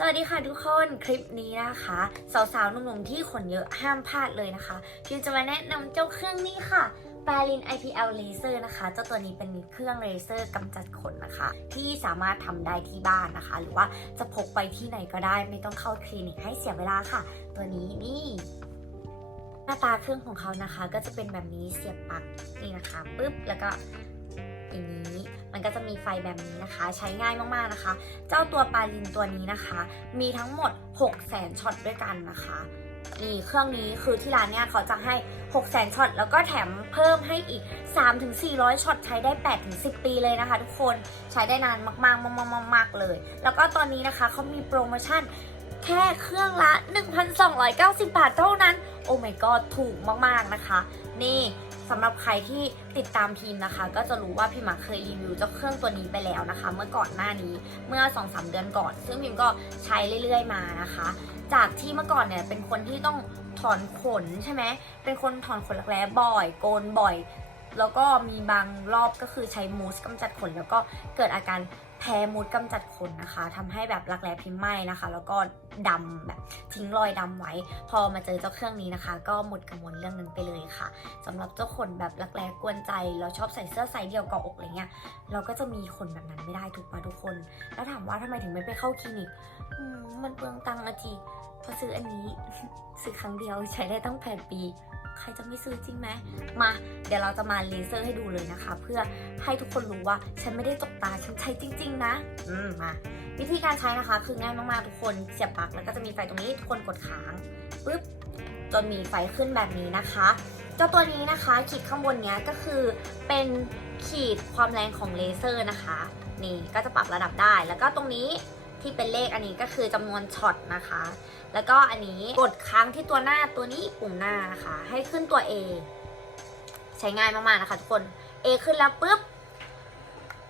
สวัสดีค่ะทุกคนคลิปนี้นะคะ สาวๆหนุ่มๆที่ขนเยอะห้ามพลาดเลยนะคะพิมจะมาแนะนำเจ้าเครื่องนี้ค่ะ p a l i n IPL Laser นะคะ เจ้าตัวนี้เป็นเครื่องเลเซอร์กำจัดขนนะคะ ที่สามารถทำได้ที่บ้านนะคะ หรือว่าจะพกไปที่ไหนก็ได้ ไม่ต้องเข้าคลินิกให้เสียเวลาค่ะ ตัวนี้นี่หน้าตาเครื่องของเขานะคะ ก็จะเป็นแบบนี้เสียบปลั๊กนี่นะคะปุ๊บแล้วก็อย่างนี้ มันก็จะมีไฟแบบนี้นะคะ ใช้ง่ายมากๆนะคะ เจ้าตัวปาลินตัวนี้นะคะ มีทั้งหมด 6 0แสนช็อตด้วยกันนะคะนี่เครื่องนี้คือที่ร้านเนี่ยเขาจะให้ 6 0แสนช็อตแล้วก็แถมเพิ่มให้อีก 3-400ช็อตใช้ได้ 8-10 ปีเลยนะคะ ทุกคนใช้ได้นานมากๆมากๆเลย แล้วก็ตอนนี้นะคะเขามีโปรโมชั่นแค่เครื่องละ 1,290 บาทเท่านั้น โอ้ my god ถูกมากๆนะคะ นี่ สำหรับใครที่ติดตามพิมพ์นะคะ ก็จะรู้ว่าพิมพ์เคยรีวิวเจ้าเครื่องตัวนี้ไปแล้วนะคะ เมื่อก่อนหน้านี้เมื่อ2-3เดือนก่อน ซึ่งพิมก็ใช้เรื่อยๆมานะคะ จากที่เมื่อก่อนเนี่ยเป็นคนที่ต้องถอนขนใช่ไหมเป็นคนถอนขนรักแร้บ่อย โกนบ่อย แล้วก็มีบางรอบก็คือใช้มูสกำจัดขน แล้วก็เกิดอาการแพ้มูสกำจัดขนนะคะทำให้แบบรักแร้พิมพ์ไหม้นะคะ แล้วก็ดำแบบทิ้งรอยดำไว้ พอมาเจอเจ้าเครื่องนี้นะคะ ก็หมดกังวลเรื่องนั้นไปเลยค่ะสำหรับเจ้าขนแบบรักแร้กวนใจ เราชอบใส่เสื้อไซส์เดียวเกาะอกอะไรเงี้ย เราก็จะมีขนแบบนั้นไม่ได้ถูกปะทุกคน แล้วถามว่าทำไมถึงไม่ไปเข้าคลินิกมมันเปลืองตังค์อะจีพอซื้ออันนี้ซื้อครั้งเดียวใช้ได้ตั้งแปดปี ใครจะไม่ซื้อจริงไหมมาเดี๋ยวเราจะมาเลเซอร์ให้ดูเลยนะคะ เพื่อให้ทุกคนรู้ว่าฉันไม่ได้ตกตาฉันใช้จริง ๆ นะ อืมมาวิธีการใช้นะคะ คือง่ายมากๆทุกคนเสียบปลั๊กแล้วก็จะมีไฟตรงนี้ทุกคนกดค้างปุ๊บจนมีไฟขึ้นแบบนี้นะคะเจ้าตัวนี้นะคะขีดข้างบนเนี้ยก็คือเป็นขีดความแรงของเลเซอร์นะคะ นี่ก็จะปรับระดับได้แล้วก็ตรงนี้ ที่เป็นเลขอันนี้ก็คือจำนวนช็อตนะคะ แล้วก็อันนี้กดค้างที่ตัวหน้าตัวนี้ปุ่มหน้านะคะ ให้ขึ้นตัว A ใช้ง่ายมากๆนะคะทุกคน A ขึ้นแล้วปุ๊บ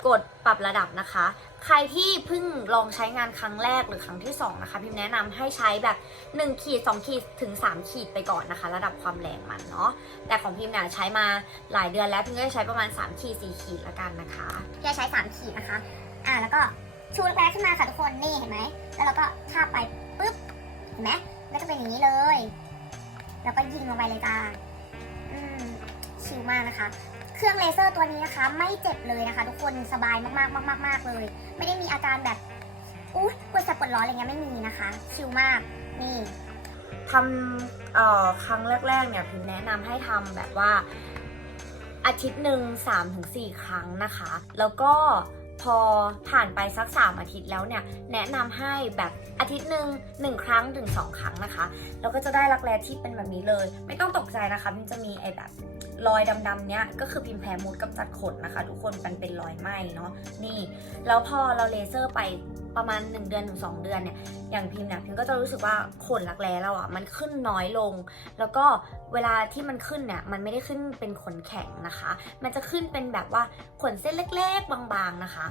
กดปรับระดับนะคะ ใครที่เพิ่งลองใช้งานครั้งแรกหรือครั้งที่สองนะคะ พิมแนะนำให้ใช้แบบ1ขีด2ขีดถึง 3 ขีดไปก่อนนะคะ ระดับความแรงมันเนาะแต่ของพิมเนี่ยใช้มาหลายเดือนแล้วพิมก็จะใช้ประมาณ 3 ขีด 4 ขีดละกันนะคะพี่จะใช้ 3 ขีดนะคะ อ่าแล้วก็ ชูแรกขึ้นมาค่ะทุกคนนี่เห็นไหมแล้วเราก็ทาบไปปุ๊บเห็นไหมก็จะเป็นอย่างนี้เลย แล้วก็ยิงลงไปเลยจ้าอืมชิลมากนะคะ เครื่องเลเซอร์ตัวนี้นะคะ ไม่เจ็บเลยนะคะ ทุกคนสบายมากๆมากๆมากเลย ไม่ได้มีอาการแบบอุ๊ยปวดแสบปวดร้อนอะไรเงี้ยไม่มีนะคะ ชิลมากนี่ทำเอ่อครั้งแรกๆเนี่ยพิมแนะนำให้ทำแบบว่าอาทิตย์หนึ่ง3-4 ครั้งนะคะ แล้วก็ พอผ่านไปสัก 3 อาทิตย์แล้วเนี่ย แนะนำให้แบบอาทิตย์หนึ่งหนึ่งครั้งถึง2ครั้งนะคะ แล้วก็จะได้รักแร้ที่เป็นแบบนี้เลย ไม่ต้องตกใจนะคะพิมจะมีไอ้แบบรอยดำๆเนี้ยก็คือพิมแพ้มูดกำจัดขนนะคะ ทุกคนมันเป็นรอยไหมเนาะนี่แล้วพอเราเลเซอร์ไปประมาณ 1 เดือนถึง2เดือนเนี่ยอย่างพิมพ์เนี่ยพิมก็จะรู้สึกว่าขนรักแร้เราอะมันขึ้นน้อยลง แล้วก็ เวลาที่มันขึ้นเนี่ยมันไม่ได้ขึ้นเป็นขนแข็งนะคะ มันจะขึ้นเป็นแบบว่าขนเส้นเล็กๆ บางๆนะคะ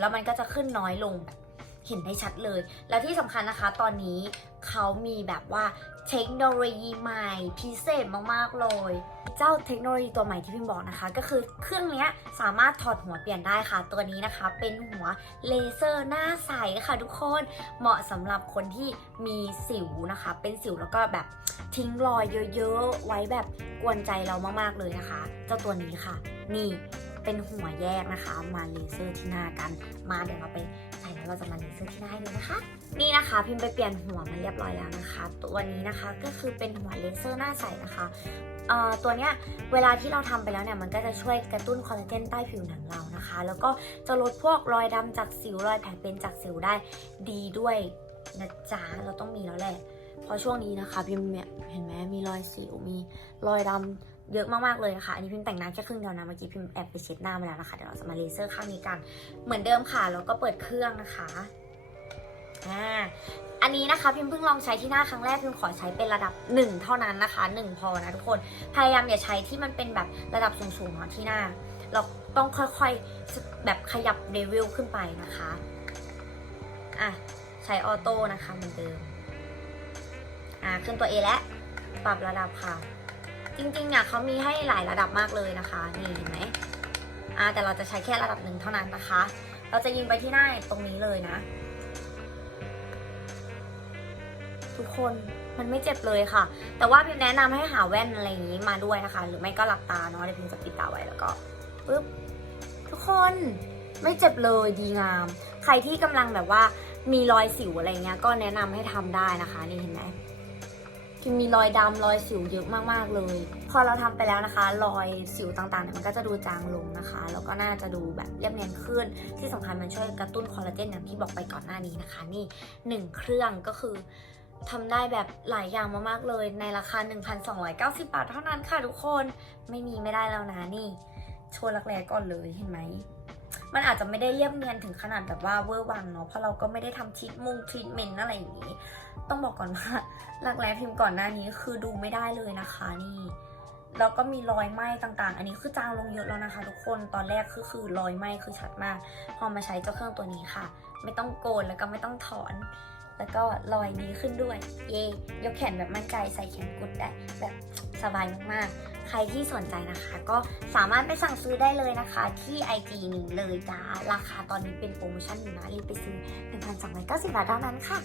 แล้วมันก็จะขึ้นน้อยลงแบบเห็นได้ชัดเลย แล้วที่สำคัญนะคะ ตอนนี้ เขามีแบบว่าเทคโนโลยีใหม่พิเศษมากๆเลย เจ้าเทคโนโลยีตัวใหม่ที่พิมบอกนะคะ ก็คือเครื่องนี้สามารถถอดหัวเปลี่ยนได้ค่ะ ตัวนี้นะคะ เป็นหัวเลเซอร์หน้าใสค่ะทุกคนเหมาะสำหรับคนที่มีสิวนะคะ เป็นสิวแล้วก็แบบทิ้งรอยเยอะๆ ไว้แบบกวนใจเรามากๆเลยนะคะ เจ้าตัวนี้ค่ะ นี่เป็นหัวแยกนะคะ มาเลเซอร์ที่หน้ากัน มาเดี๋ยวเราไป ใส่แล้วเราจะมาเลเซอร์ที่หน้าให้ดูนะคะ นี่นะคะ พิมพ์ไปเปลี่ยนหัวมาเรียบร้อยแล้วนะคะ ตัวนี้นะคะก็คือเป็นหัวเลเซอร์หน้าใสนะคะเอ่อตัวเนี้ยเวลาที่เราทำไปแล้วเนี่ยมันก็จะช่วยกระตุ้นคอลลาเจนใต้ผิวหนังเรานะคะ แล้วก็จะลดพวกรอยดำจากสิวรอยแผลเป็นจากสิวได้ดีด้วยนะจ๊ะเราต้องมีแล้วแหละเพราะช่วงนี้นะคะพิมเนี่ยเห็นไหมมีรอยสิวมีรอยดำ เยอะมากๆเลยนะคะอันนี้พิมแต่งหน้าแค่ครึ่งเดียวนะเมื่อกี้พิมแอบไปเช็ดหน้ามาแล้วนะคะเดี๋ยวเราจะมาเลเซอร์ข้างนี้กันเหมือนเดิมค่ะแล้วก็เปิดเครื่องนะคะอ่าอันนี้นะคะพิมเพิ่งลองใช้ที่หน้าครั้งแรกพิมขอใช้เป็นระดับ 1 เท่านั้นนะคะ 1 พอนะทุกคนพยายามอย่าใช้ที่มันเป็นแบบระดับสูงๆเนาะที่หน้า เราต้องค่อยๆแบบขยับเลเวลขึ้นไปนะคะอะใช้ออโต้นะคะเหมือนเดิมอ่าขึ้นตัว A แล้วปรับระดับค่ะ จริงๆเนี่ยเขามีให้หลายระดับมากเลยนะคะ นี่เห็นไหมอ่าแต่เราจะใช้แค่ระดับหนึ่งเท่านั้นนะคะ เราจะยิงไปที่หน้าตรงนี้เลยนะ ทุกคนมันไม่เจ็บเลยค่ะ แต่ว่าพิมแนะนำให้หาแว่นอะไรอย่างนี้มาด้วยนะคะ หรือไม่ก็หลับตาเนาะเดี๋ยวพิมจะปิดตาไว้แล้วก็ปึ๊บทุกคนไม่เจ็บเลยดีงาม ใครที่กำลังแบบว่ามีรอยสิวอะไรเงี้ยก็แนะนำให้ทำได้นะคะ นี่เห็นไหมิมมีรอยดำรอยสิวเยอะมากๆเลย พอเราทำไปแล้วนะคะ รอยสิวต่างๆเนี่ยมันก็จะดูจางลงนะคะ แล้วก็น่าจะดูแบบเรียบเนียนขึ้น ที่สำคัญมันช่วยกระตุ้นคอลลาเจนอย่างที่บอกไปก่อนหน้านี้นะคะ นี่หนึ่งเครื่องก็คือทำได้แบบหลายอย่างมากๆเลย ในราคา 1,290 บาทเท่านั้นค่ะทุกคนไม่มีไม่ได้แล้วนะนี่โชว์รักแร้ก่อนเลยเห็นไหม มันอาจจะไม่ได้เรียบเนียนถึงขนาดแบบว่าเวอร์วังเนาะเพราะเราก็ไม่ได้ทำทรีทมุงทรีทเมนต์อะไรอย่างนี้ ต้องบอกก่อนว่ารักแร้พิมพ์ก่อนหน้านี้คือดูไม่ได้เลยนะคะนี่แล้วก็มีรอยไหม้ต่างๆ อันนี้คือจางลงเยอะแล้วนะคะ ทุกคน ตอนแรกคือคือรอยไหม้คือชัดมาก พอมาใช้เจ้าเครื่องตัวนี้ค่ะ ไม่ต้องโกนแล้วก็ไม่ต้องถอน แล้วก็รอยดีขึ้นด้วย เย่ยกแขนแบบมั่นใจใส่แขนกุดได้แบบสบายมากๆ ใครที่สนใจนะคะ ก็สามารถไปสั่งซื้อได้เลยนะคะ ที่ IG นี้เลยจ้าราคาตอนนี้เป็นโปรโมชั่นอยู่นะรีบไปซื้อ1,290บาทเท่านั้นค่ะ